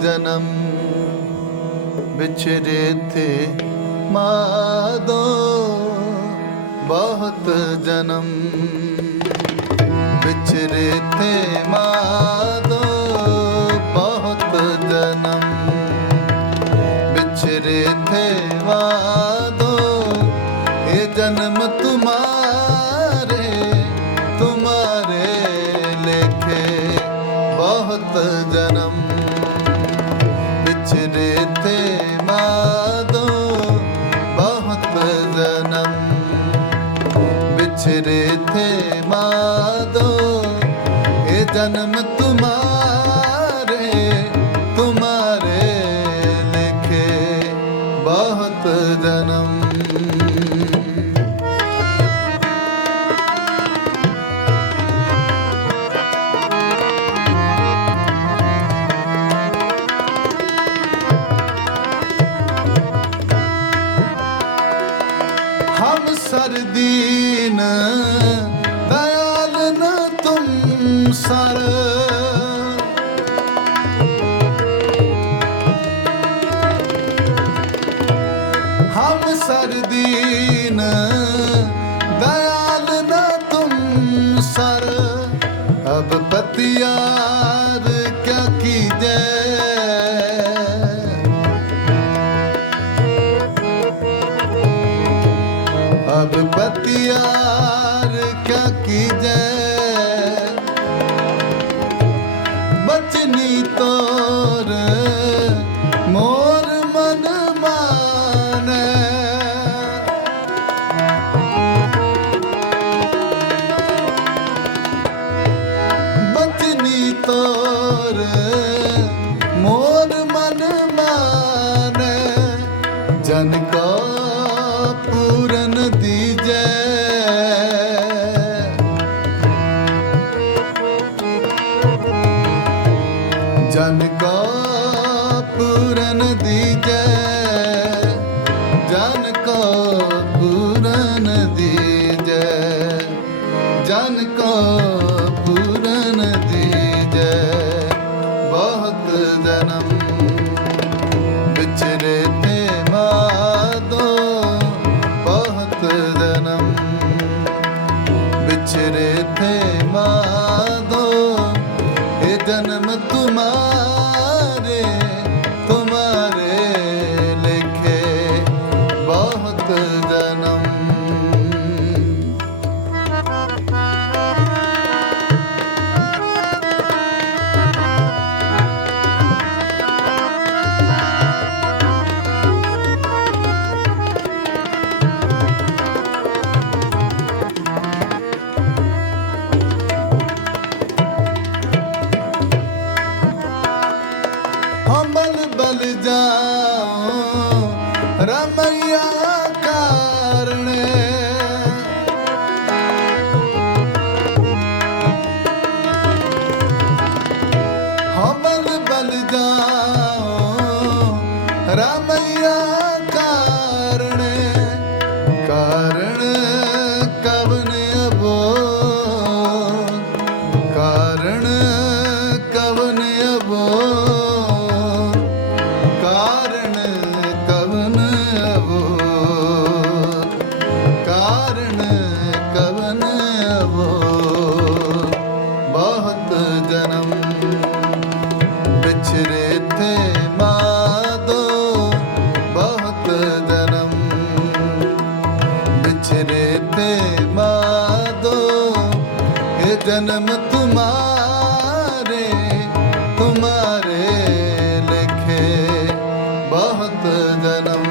ਜਨਮ ਵਿਛਰੇ ਤੇ ਮਾਦੋ ਬਹੁਤ ਜਨਮ ਵਿਛਰੇ ਤੇ ਮਾਦੋ ਬਹੁਤ ਜਨਮ ਵਿਛਰੇ ਤੇ ਮਾਦੋ ছেড়েতে মাদো এ জন্ম Cristo. जन्म तुम्हारे तुम्हारे लिखे बहुत जन्म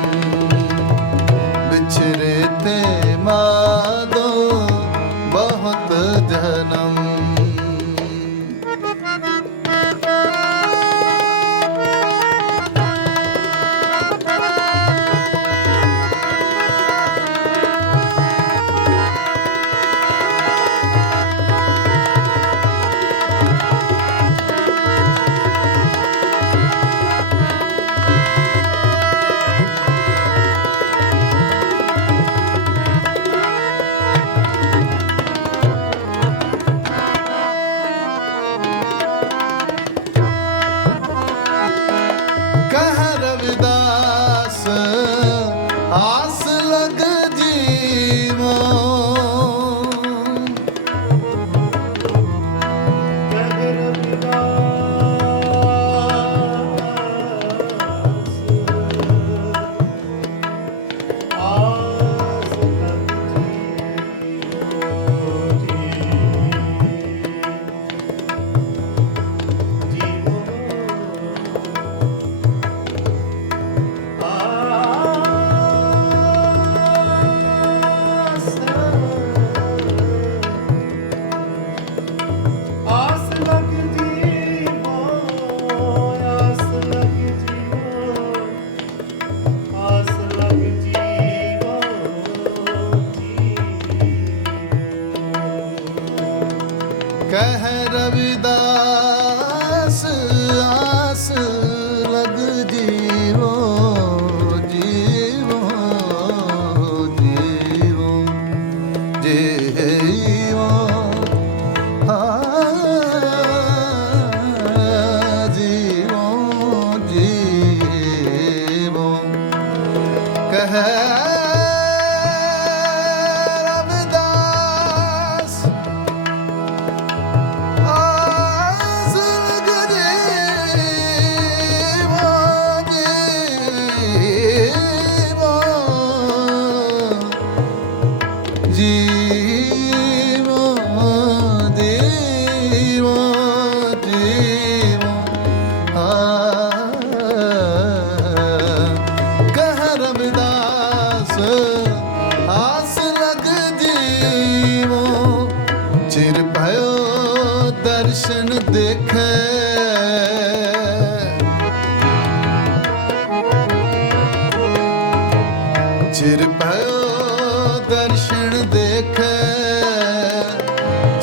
है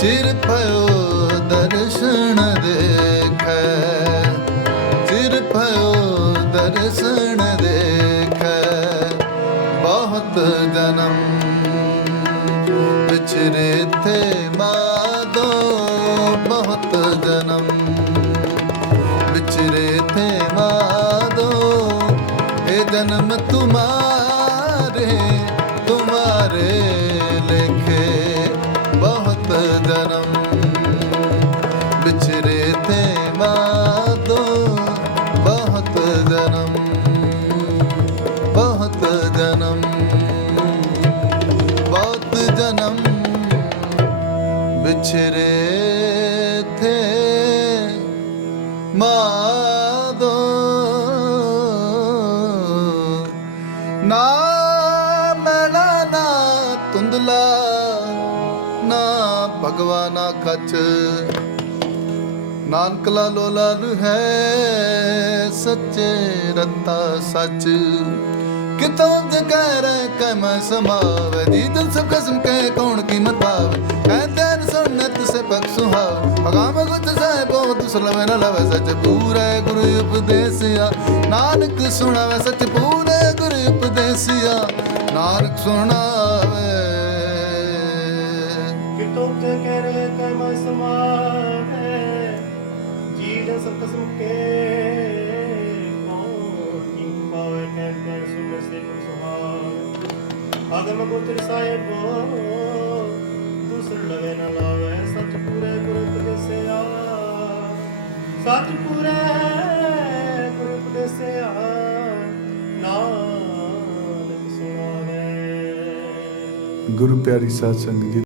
ਚਿਰ ਭਇਓ ਦਰਸ਼ਨ ਦੇਖੈ। ਚਿਰ ਭਇਓ ਦਰਸ਼ਨ ਦੇਖੈ। ਬਹੁਤ ਜਨਮ ਵਿਚਰੇ ਥੇ ਮਾਦੋ। ਬਹੁਤ ਜਨਮ ਵਿਚਰੇ ਥੇ ਮਾਦੋ। ਇਹ ਜਨਮ ਤੁਮਾਰੇ ਥੇ ਬਹੁਤ ਜਨਮ ਬਹੁਤ ਜਨਮ ਬਹੁਤ ਜਨਮ ਵਿਛਰੇ ਥੇ ਮਾਦੋ ਨਾ ਮੈਲਾ ਨਾ ਤੁੰਦਲਾ ਨਾ ਭਗਵਾਨਾ ਖਚ ਨਾਨਕ ਲਾਲੋ ਲੋਲਾ ਹੈ, ਸੱਚੇ ਰਤਾ ਸੱਚ। ਕਿਤੋਂ ਜੇ ਕਹਿ ਸਮਾਵੇ, ਜੀ ਸਭ ਕਸਮ ਕਹਿ ਕੌਣ ਕੀਮਤ ਪਾਵੇ ਕਹਿੰਦੇ ਨ ਸੁਨਤ ਸੇ ਪਕ ਸੁਹਾਵ ਭਗਾਮ ਗੁਤ ਸਾਹਿਬੋ ਤੁਸ ਨ ਲਵੇ, ਸੱਚ ਪੂਰੇ ਗੁਰੂ ਉਪਦੇਸਿਆ। ਨਾਨਕ ਸੁਣਾਵੇ, ਸੱਚ ਪੂਰੇ ਗੁਰੂ ਉਪਦੇਸਿਆ। ਨਾਨਕ ਸੁਣਾਵੇ। ਕਿਤੋਂ ਤੇ ਕਹਿ ਸਮਾਵੇ ਦੇ ਸਤ ਸੁਕੇ ਕੋ। ਪਾਵੇ ਕਹਿ ਕਹਿ ਸੁਨ ਸੇ ਸੁਹਾਗ ਆਗਮ ਗੋਤਰ ਸਾਹਿਬੋ, ਦੂਸਰ ਲਵੇ ਨ ਲਾਵੇ ਸਚ ਪੂਰੇ ਗੁਰੂ ਉਪਦੇਸਿਆ ਸਚ ਪੂਰੇ ਗੁਰੂ ਉਪਦੇਸਿਆ ਨਾਨਕ ਸੁਣਾਵੇ। ਗੁਰੂ ਪਿਆਰੀ ਸਾਧ ਸੰਗਤ ਜੀ